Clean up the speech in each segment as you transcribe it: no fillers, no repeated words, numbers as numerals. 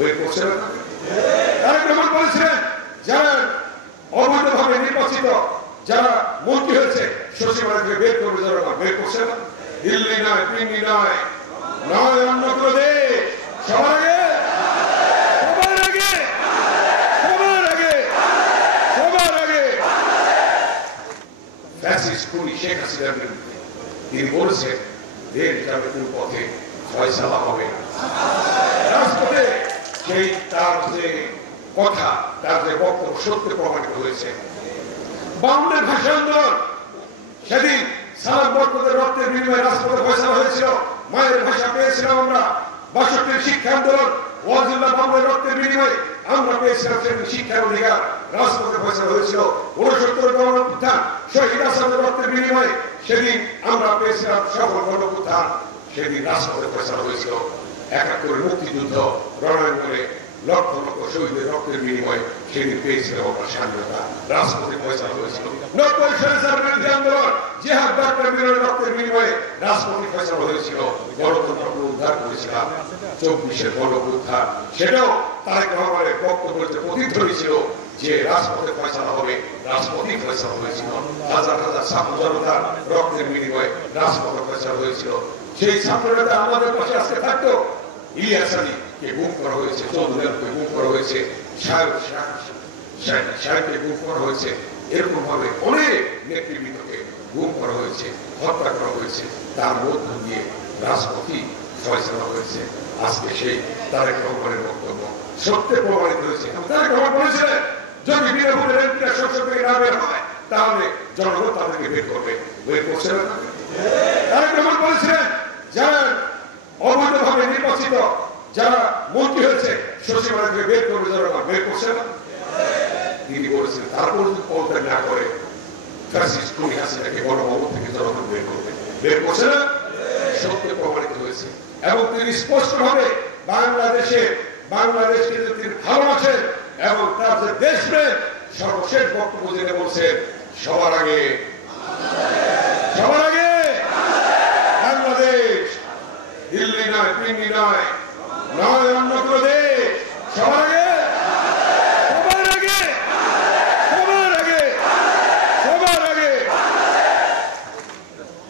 বের করছে না। তারেক রহমান বলেছিলেন যারা অবৈধভাবে নির্বাচিত যারা মন্ত্রী হয়েছে সচিবালয় থেকে বের করবে, যারা বের করছে না। দিল্লি নয়, পিন্ডি নয়, নয় অন্য কোনো দেশ, সবার আগে সবার আগে সবার আগে সবার আগে ফ্যাসিস্ট খুনি শেখ হাসিনার বিরুদ্ধে তিনি বলেছেন দেশ যাবে কোন পথে, ফয়সালা হবে রাজপথে। সেই তার যে কথা, তার যে বক্তব্য সত্য প্রমাণিত হয়েছে। বাউন্ডের ভাষা আন্দোলন, সেদিন সালাম বরকতের রক্তের বিনিময়ে রাজপথে ফয়সালা হয়েছিল। মায়ের ভাষা পেয়েছিলাম আমরা। ৬২ শিক্ষা আন্দোলন, ওয়াজিউল্লাহ বাবুর রক্তের বিনিময়ে আমরা পেয়েছিলাম সেদিন শিক্ষার অধিকার, রাজপথে ফয়সালা হয়েছিল। ৬৯ গণঅভ্যুত্থান, শহীদ আসাদের রক্তের বিনিময়ে সেদিন আমরা পেয়েছিলাম সকল গণঅভ্যুত্থান, সেদিন রাজপথে ফয়সালা হয়েছিল। ৭১ মুক্তিযুদ্ধ রণাঙ্গনে লক্ষ লক্ষ শহীদের রক্তের বিনিময়ে সেদিন পেয়েছিলাম আমরা স্বাধীনতা, রাজপথে ফয়সালা হয়েছিল। ৯০ স্বৈরাচার বিরোধী আন্দোলন, জিহাদ ডাক্তার বীরের রক্তের বিনিময়ে রাজপথে ফয়সালা হয়েছিল। গণতন্ত্র উদ্ধার করেছিলাম। ২৪ গণঅভ্যুত্থান, সেটাও তারেক রহমানের বক্তব্যের প্রতিধ্বনি ছিল যে রাজপথে ফয়সালা হবে, রাজপথেই ফয়সালা হয়েছিল। হাজার হাজার ছাত্র জনতার রক্তের বিনিময়ে রাজপথে ফয়সালা হয়েছিল। সেই ছাত্রনেতা আমাদের পাশে আজকে থাকতো। ইলিয়াস আলীকে গুম করা হয়েছে, চৌধুরীকে গুম করা হয়েছে, সাহেবকে গুম করা হয়েছে, এরকম ভাবে অনেক নেতৃবৃন্দকে গুম করা হয়েছে, হত্যা করা হয়েছে। তার মধ্য দিয়ে রাজপথই ফয়সালা হয়েছে। আজকে সেই তারেক রহমানের বক্তব্য সত্যি প্রমাণিত হয়েছে। তারেক রহমান বলেছিলেন যদি বিরোধী এমপিরা সংসদ থেকে না বের হয় তাহলে জনগণ তাদেরকে বের করবে, বের করছে না। তারেক রহমান বলেছিলেন যারা অবৈধভাবে নির্বাচিত যারা মন্ত্রী হয়েছে সচিবালয় থেকে বের করবে, জনগণ বের করছে না। তিনি বলেছেন তারপর যদি পদত্যাগ না করে ফ্যাসিস্ট খুনি হাসিনাকে গণভবন থেকে জনগণ বের করবে, বের করছে না। সত্য প্রমাণিত হয়েছে। এবং তিনি স্পষ্টভাবে বাংলাদেশকে তিনি ভালোবাসেন এবং তার যে দেশপ্রেম সর্বশেষ বক্তব্য জেনে বলছেন সবার আগে বাংলাদেশ, দিল্লি নয়, পিন্ডি নয়, নয় অন্য কোনো দেশ, সবার আগে সবার আগে সবার আগে সবার আগে।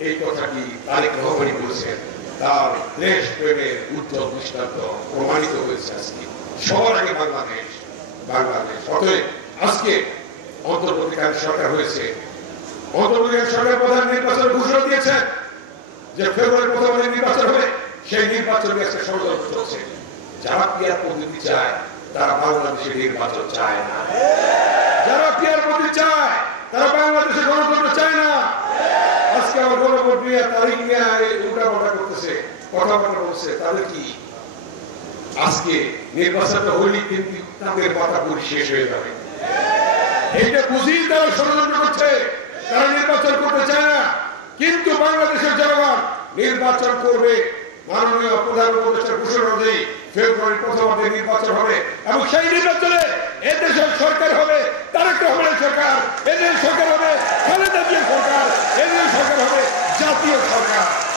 এই কথাটি তারেক রহমানই বলেছেন। তার দেশ প্রেমের উজ্জ্বল দৃষ্টান্ত প্রমাণিত হয়েছে আজকে। সবার আগে বাংলাদেশ, বাংলাদেশ। অতএব আজকে অন্তর্বর্তীকালীন সরকার হয়েছে। অন্তর্বর্তীকালীন সরকার প্রধান নির্বাচন ঘোষণা দিয়েছেন যে ফেব্রুয়ারি প্রথমে নির্বাচন হবে। সেই নির্বাচন আজকে ষড়যন্ত্র চলছে। যারা পিয়ার পদ্ধতি চায় তারা বাংলাদেশের নির্বাচন চায় না। যারা পিয়ার পদ্ধতি চায় তারা বাংলাদেশের গণতন্ত্র চায় না। আজকে আমার গণভোট নিয়ে তারিখ নিয়ে উল্টাপাল্টা করতেছে, কথাবার্তা বলছে। তাদের কি আজকে নির্বাচনটা হইলে কিন্তু তাদের মাথা পুরি শেষ হয়ে যাবে। এইটা বুঝেই তারা ষড়যন্ত্র করছে। তারা নির্বাচন করতে চায় না, কিন্তু বাংলাদেশের জনগণ নির্বাচন করবে। মাননীয় প্রধান উপদেষ্টা ঘোষণা অনুযায়ী ফেব্রুয়ারি প্রথমার্ধে নির্বাচন হবে এবং সেই নির্বাচনে এদেশের সরকার হবে তারেক রহমানের সরকার, এদের সরকার হবে খালেদা জিয়ার সরকার, এদের সরকার হবে জাতীয় সরকার।